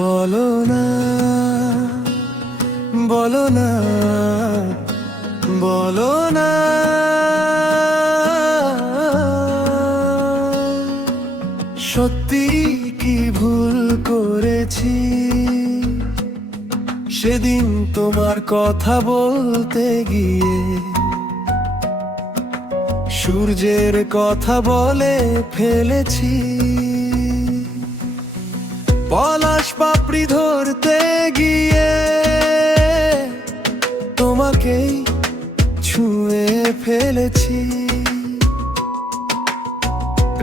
বলো না, বলো না, বলো না, সত্যি কি ভুল করেছি সেদিন তোমার কথা বলতে গিয়ে? সূর্যের কথা বলে ফেলেছি, পলাশ পাপড়ি ধরতে গিয়ে তোমাকেই ছুঁয়ে ফেলেছি।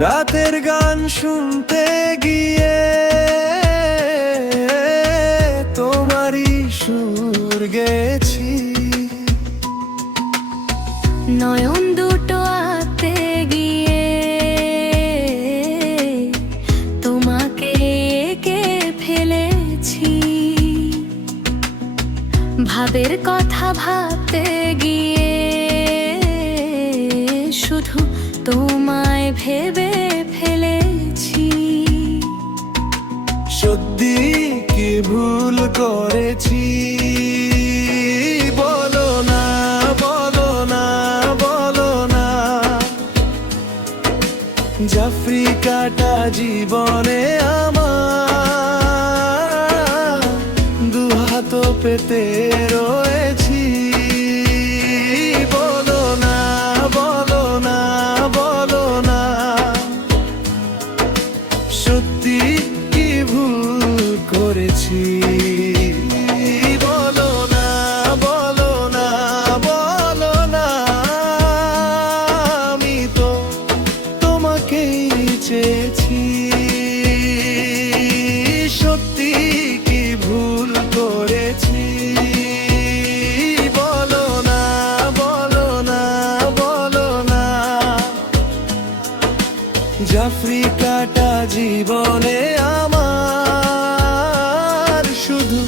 রাতের গান শুনতে গিয়ে তোমারই সুর গেছি। নয়ন দুটো আঁকতে গিয়ে তোমাকে এঁকে ফেলেছি। ভাবের কথা ভাবতে গিয়ে শুধু তোমায় ভেবে ফেলেছি। সত্যি কি ভুল করেছি? বলো না, বলো না, বলো না, জাফরি কাটা জীবনে আমার দুহাত পেতে রয়েছি। বলো না, বলো না, বলো না, সত্যি কি ভুল করেছি? বলো না, বলো না, বলো না, আমি তো তোমাকেই চেয়েছি। সত্যি কি ভুল করেছি? বলো না, বলো না, বলো না, জাফরি কাটা জীবনে আমার শুধু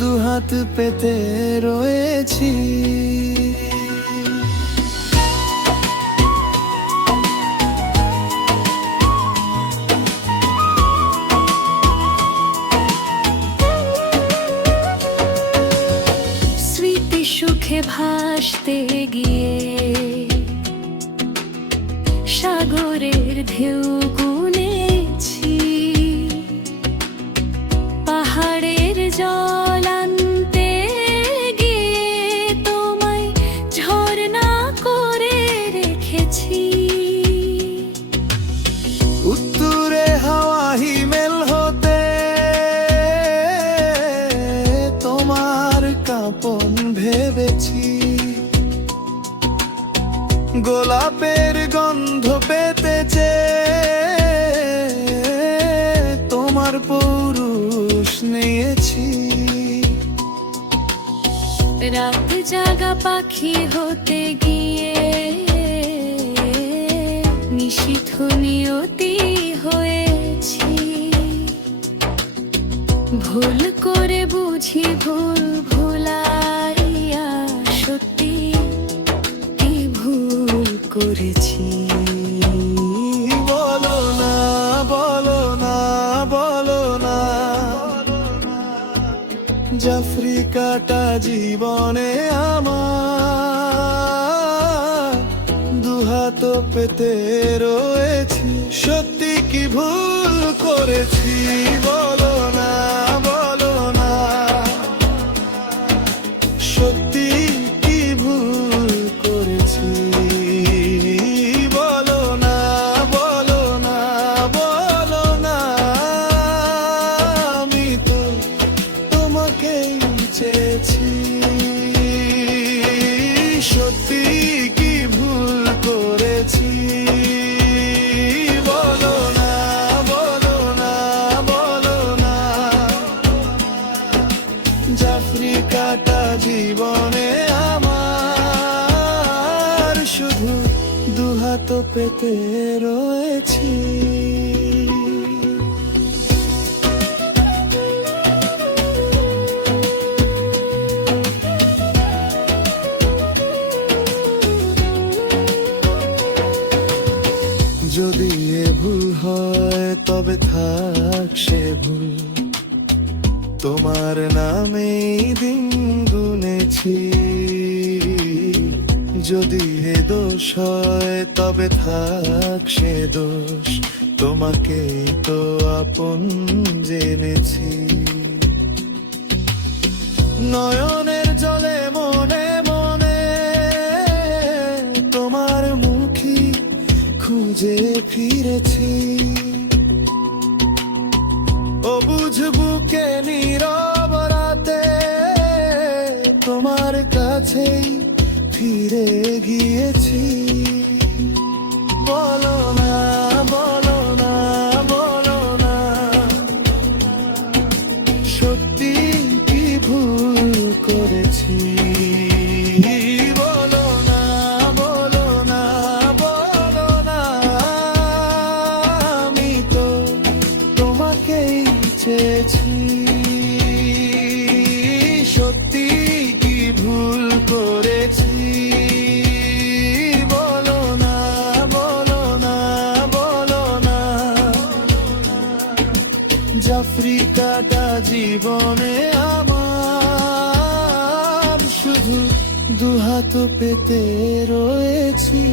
দুহাত পেতে রয়েছি। স্মৃতি সুখে ভাসতে গিয়ে সাগরের ঢেউ গুনেছি। পাহাড়ের জল আনতে গিয়ে তোমায় ঝরনা করে রেখেছি। উত্তরে হাওয়া হিমেল হতে তোমার কাঁপন ভেবেছি। গোলাপের গন্ধ পেতেছে তোমার পৌরুষ নিয়েছি। রাত জাগা পাখি হতে গিয়ে নিশীথ নিয়তি হয়েছি। ভুল করে বুঝি ভুল ভুলাইয়া সত্যি কি ভুল করেছি? বলো না, বলো না, বলো না, জাফরি কাটা জীবনে আমার দুহাত পেতে রয়েছি। সত্যি কি ভুল করেছি? বলো না, বলো না, সত্যি কি ভুল করেছি? বলো না, বলো না, বলো না, আমি তো তোমাকেই চেয়েছি। সত্যি কি ভুল করেছি? বলো না, বলো না, বলো না, জাফরি কাটা জীবনে আমার শুধু দুহাত পেতে রয়েছি। যদি এ ভুল হয় তবে থাক সে ভুল, তোমার নামেই দিন গুনেছি, যদি হে দোষ হয় তবে থাক সে দোষ, তোমাকে তো আপন জেনেছি। নয়নের জলে মনে মনে তোমার মুখী খুঁজে ফিরেছি, ও বুঝবুকে নীরব রাতে তোমার কাছেই ফিরে গিয়েছি। বলো না, বলো না, বলো না, সত্যি কি ভুল করেছি। বলো না, বলো না, বলো না, আমি তো তোমাকেই চেয়েছি। সত্যি কি ভুল করেছি। বলো না, বলো না, বলো না, জাফরি কাটা জীবনে আমার শুধু দুহাত পেতে রয়েছি।